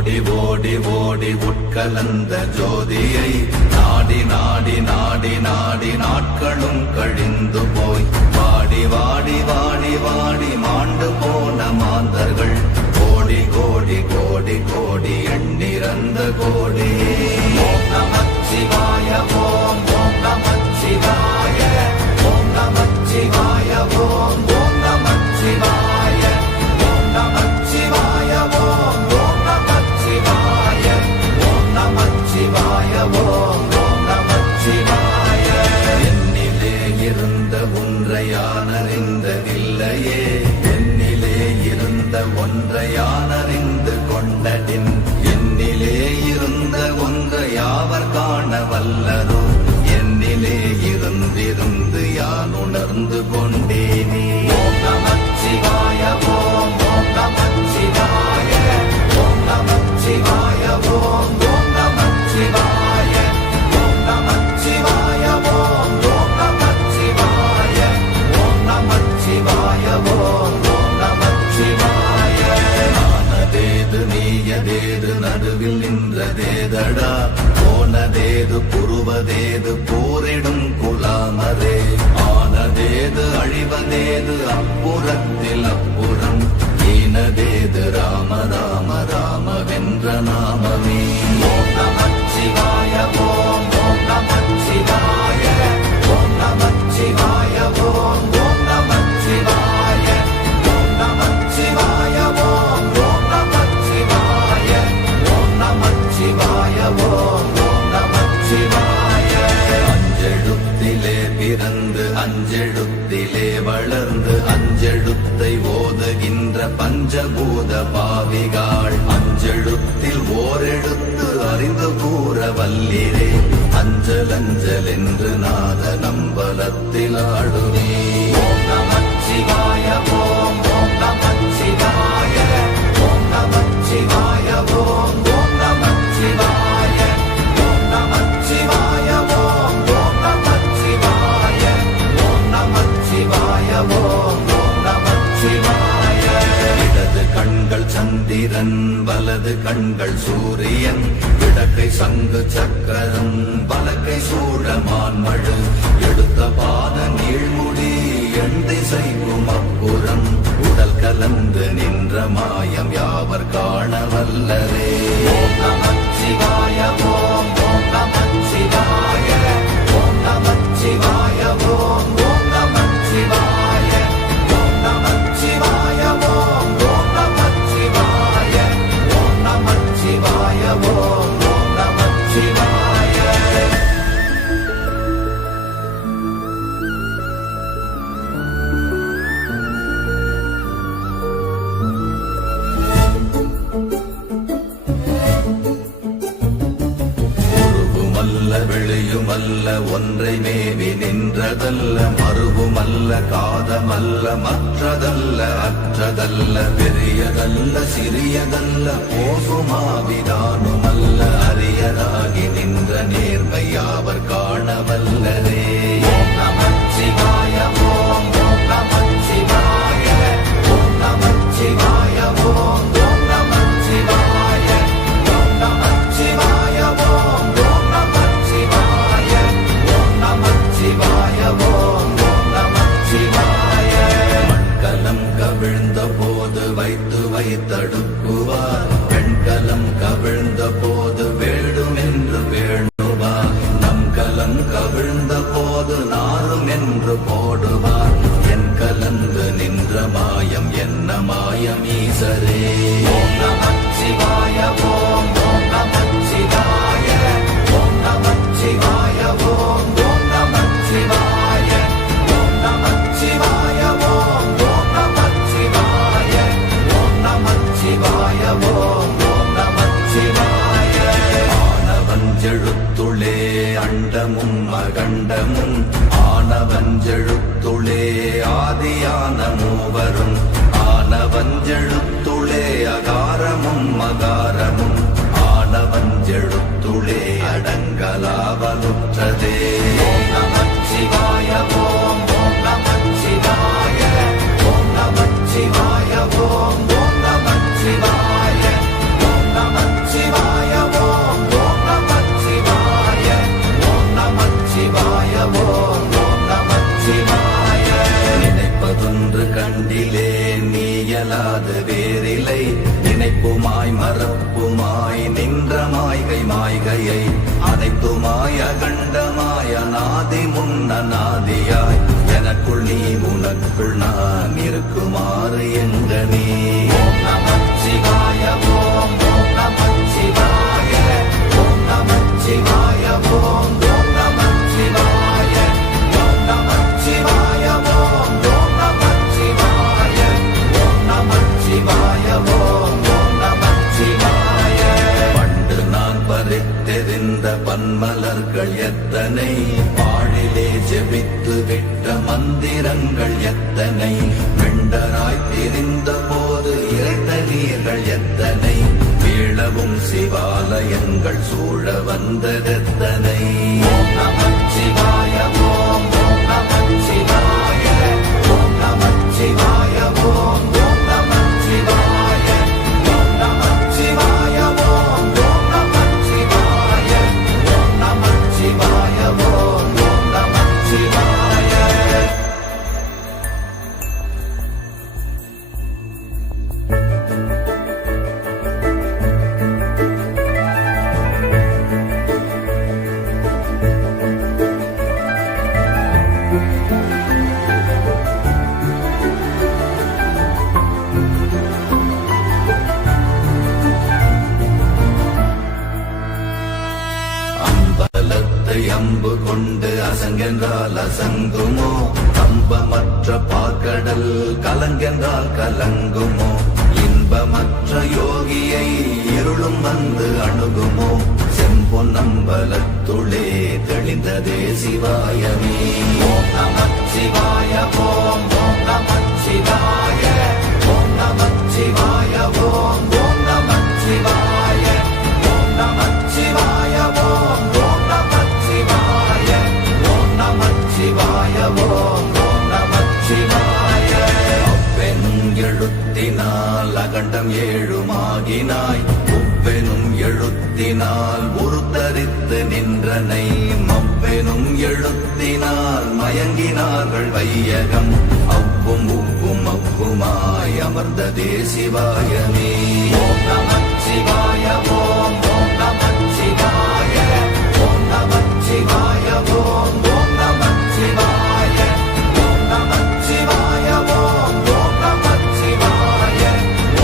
ஓடி ஓடி ஓடி உட்கலந்த ஜோதியை நாடி நாடி நாடி நாடி நாட்களும் கழிந்து போய் வாடி வாடி வாடி வாடி மாண்டு போன மாந்தர்கள் கோடி கோடி கோடி கோடி எண்ணிறந்த கோடி. ஓம் நமச்சிவாய ஓம் ஓம் நமச்சிவாய ஓம் நமச்சிவாய ஓம் ஓம் நமச்சிவாய ஓம் நமச்சிவாய ஓம் ஓம் நமச்சிவாய ஓம் நமச்சிவாய ஓம் ஓம் நமச்சிவாய. என்னிலே இருந்த ஒன்றை யான் அறிந்ததில்லையே, என்னிலே இருந்த ஒன்றை யான் அறிந்து கொண்டடின், என்னிலே இருந்த ஒன்றை யாவர் காண வல்லரோ, என்னிலே இருந்திருந்து யான் உணர்ந்து கொண்டேனே. ஓம் நமச்சிவாய ஓம் ஓம் நமச்சிவாய ஓம் நமச்சிவாய ஓம் ஓம் நமச்சிவாய ஓம் நமச்சிவாய ஓம் ஓம் நமச்சிவாய ஓம் நமச்சிவாய ஓம் ஓம் நமச்சிவாய. ஆனதேது நீயதேது நடுவில் நின்றதேதடா, போனதேது புருவதேது போரிடும் குலாமரே, ஆனதேது அழிவதேது அப்புறத்தில் அப்புறம், ஈனதேது ராம ராம ராம வென்ற நாமமே. ஓம் நமச்சிவாய ஓம் ஓம் நமச்சிவாய ஓம் நமச்சிவாய ஓம் ஓம் நமச்சிவாய ஓம் நமச்சிவாய ஓம் ஓம் நமச்சிவாய ஓம் நமச்சிவாய ஓம் ஓம் நமச்சிவாய. அஞ்செழுத்திலே பிறந்து அஞ்செழுத்திலே வளர்ந்து அஞ்செழுத்தை ஓதுகின்ற பஞ்சபூத பாவிகாள், அஞ்செழுத்தில் ஓரெழுத்து அறிந்து கூற வல்லிரே, அஞ்சல் அஞ்சல் என்று நாத நம்பலத்தில் ஆடுவே. ஓம் நமச்சிவாய ஓம் ஓம் நமச்சிவாய ஓம் நமச்சிவாய ஓம் ஓம் நமச்சிவாய ஓம் நமச்சிவாய ஓம் ஓம் நமச்சிவாய ஓம் நமச்சிவாய ஓம் ஓம் நமச்சிவாய. இடது கண்கள் சந்திரன் வலது கண்கள் சூரியன், இடக்கை சங்கு சக்கரம் வலக்கை சூழமான்மழு, எடுத்த பாத நீழ்முடி எண் திசைக்கும் அப்புறம், உடல் கலந்து நின்ற மாயம் யாவர் காண வல்லரே. ஓம் நமச்சிவாய ஓம் ஓம் நமச்சிவாய ஓம் நமச்சிவாய ஓம் ஓம் நமச்சிவாய ஓம் நமச்சிவாய ஓம் ஓம் நமச்சிவாய ஓம் நமச்சிவாய ஓம் ஓம் நமச்சிவாய. வெளியுமல்ல ஒன்றை மேவி நின்றதல்ல, மறுவுமல்ல காதமல்ல மற்றதல்ல அற்றதல்ல, பெரியதல்ல சிறியதல்ல போகுமாவிதானுமல்ல, அரியராகி நின்ற நேர்மை யாவர் காண வல்லரே. ஓம் நமச்சிவாய ஓம் ஓம் நமச்சிவாய ஓம் நமச்சிவாய ஓம் ஓம் நமச்சிவாய ஓம் நமச்சிவாய ஓம் ஓம் நமச்சிவாய ஓம் நமச்சிவாய ஓம் ஓம் நமச்சிவாய. மண்கலம் கவிழ்ந்த போது வைத்து வைத்தடுக்குவார், பெண்கலம் கவிழ்ந்த போது வேண்டுமென்று வேண்டுவார், நம் கலம் கவிழ்ந்த போது நாரும் என்று போடுவார், என் கலந்து நின்ற மாயம் என்ன மாயம் ஈசரே. ஓம் நமச்சிவாய ஓம் ஓம் நமச்சிவாய ஓம் நமச்சிவாய ஓம் ஓம் நமச்சிவாய ஓம் நமச்சிவாய ஓம் ஓம் நமச்சிவாய ஓம் நமச்சிவாய ஓம் ஓம் நமச்சிவாய. ஆனவஞ்செழுத்துளே அண்டமும் அகண்டமும், ஆனவஞ்செழுத்துளே ஆதியான மூவரும், ஆனவஞ்செழுத்துளே அகாரமும் மகாரமும், ஆனவஞ்செழுத்துளே அடங்கலாவலுற்றதே. ஓம் நமச்சிவாய ஓம் ஓம் நமச்சிவாய ஓம் நமச்சிவாய ஓம் ஓம் நமச்சிவாய ஓம் நமச்சிவாய ஓம் ஓம் நமச்சிவாய. நினைப்பதொன்று கண்டிலே நீயலாது வேறில்லை, நினைப்புமாய் மறப்புமாய் நின்ற மாய்கை மாய்கையை அனைத்துமாய் அகண்டமாய் அநாதி முன்னநாதியாய் எனக்குள் நீ உனக்குள் நான் இருக்குமாறு எங்க நீ. ஓம் நமச்சிவாய ஓம் ஓம் நமச்சிவாய ஓம் நமச்சிவாய ஓம் ஓம் நமச்சிவாய ஓம் நமச்சிவாய ஓம் ஓம் நமச்சிவாய ஓம் நமச்சிவாய ஓம் ஓம் நமச்சிவாய. பண்டு நான் பறித்தெறிந்த பன்மலர்கள் எத்தனை, பாழிலே ஜெபித்து விட்ட மந்திரங்கள் எத்தனை, வெண்டராய் திரிந்த போது இறைத்த நீர்கள் எத்தனை, வீழவும் சிவாலயங்கள் சூழ வந்ததெத்தனை. ஓம் நமச்சிவாய ஓம் ஓம் நமச்சிவாய ஓம் நமச்சிவாய ஓம் ஓம் நமச்சிவாய ஓம் நமச்சிவாய ஓம் ஓம் நமச்சிவாய ஓம் நமச்சிவாய ஓம் ஓம் நமச்சிவாய. அம்பலத்தை அம்பு கொண்டு அசங்கென்றால் அசங்குமோ, கம்பமற்ற பாக்கடல் கலங்கென்றால் கலங்குமோ, இன்பமற்ற யோகியை இருளும் வந்து அணுகுமோ, செம்பொன்னம்பலத்துளே தெளிந்ததே சிவாயமே. ஓம் நமச்சிவாய ஓம் ஓம் நமச்சிவாய ஓம் நமச்சிவாய ஓம் ஓம் நமச்சிவாய ஓம் நமச்சிவாய ஓம் ஓம் நமச்சிவாய ஓம் நமச்சிவாய ஓம் ஓம் நமச்சிவாய. அப்பெனும் எழுத்தினால் அகண்டம் ஏழுமாகினாய், உப்பெனும் எழுத்தினால் உருத்தரித்து நின்றனை, மப்பெனும் எழுத்தினால் மயங்கினார்கள் வையகம், அவ்வும் உவ்வும் அவ்வுமாய் அமர்ந்ததே சிவாயமே. ஓம் நமச்சிவாய ஓம் ஓம் நமச்சிவாய ஓம் நமச்சிவாய ஓம் ஓம் நமச்சிவாய ஓம் நமச்சிவாய ஓம் ஓம் நமச்சிவாய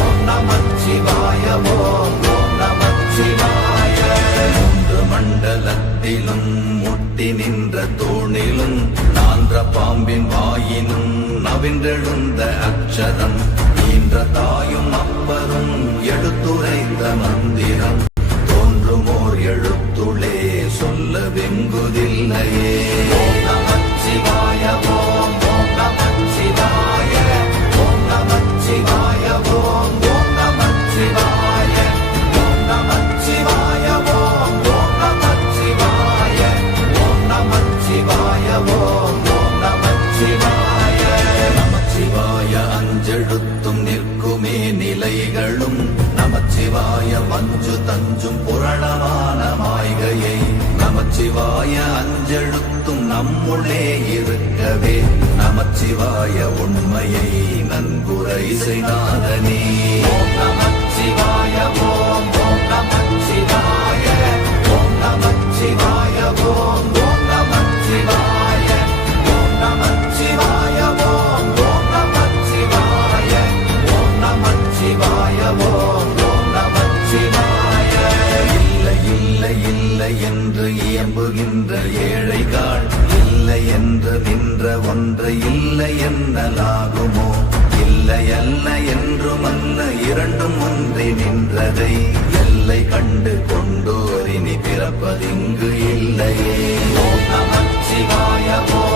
ஓம் நமச்சிவாய ஓம் ஓம் நமச்சிவாய. மூன்று மண்டலத்திலும் முட்டி நின்ற தூணிலும் நான்ற பாம்பின் வாயினும் நவின்றெழுந்த அக்ஷரம், ஈன்ற தாயும் அப்பரும் எடுத்துரைத்த மந்திரம், தோன்றுமோர் எழுத்துளே சொல்ல வெங்குதில்லையே. ஓம் நமச்சிவாய ஓம் ஓம் நமச்சிவாய ஓம் நமச்சிவாய ஓம் ஓம் நமச்சிவாய ஓம் நமச்சிவாய ஓம் ஓம் நமச்சிவாய ஓம் நமச்சிவாய ஓம் ஓம் நமச்சிவாய. நமச்சிவாய அஞ்செழுத்தும் நிற்குமே நிலைகளும், நமச்சிவாய மஞ்சு தஞ்சும் புரணமான மாய்கையை, நமச்சிவாய அஞ்செழுத்தும் நம்முள்ளே இருக்கவே, நமச்சிவாய உண்மையை நன்குரை செய்தாதனே. ஓம் நமச்சிவாய ஓம் ஓம் நமச்சிவாய ஓம் நமச்சிவாய ஓம் ஓம் நமச்சிவாய ஓம் நமச்சிவாய ஓம் ஓம் நமச்சிவாய ஓம் நமச்சிவாய ஓம் ஓம் நமச்சிவாய. இல்லை இல்லை இல்லை என்று இயம்புகின்ற ஏழைகள், இல்லை என்று நின்ற ஒன்று இல்லை என்னலாகுமோ, இல்லை அல்ல என்றுமல்ல இரண்டும் ஒன்றி நின்றதை, எல்லை கண்டு கொண்டோரினி பிறப்பதிங்கு இல்லையே. ஓம் நமச்சிவாய ஓம்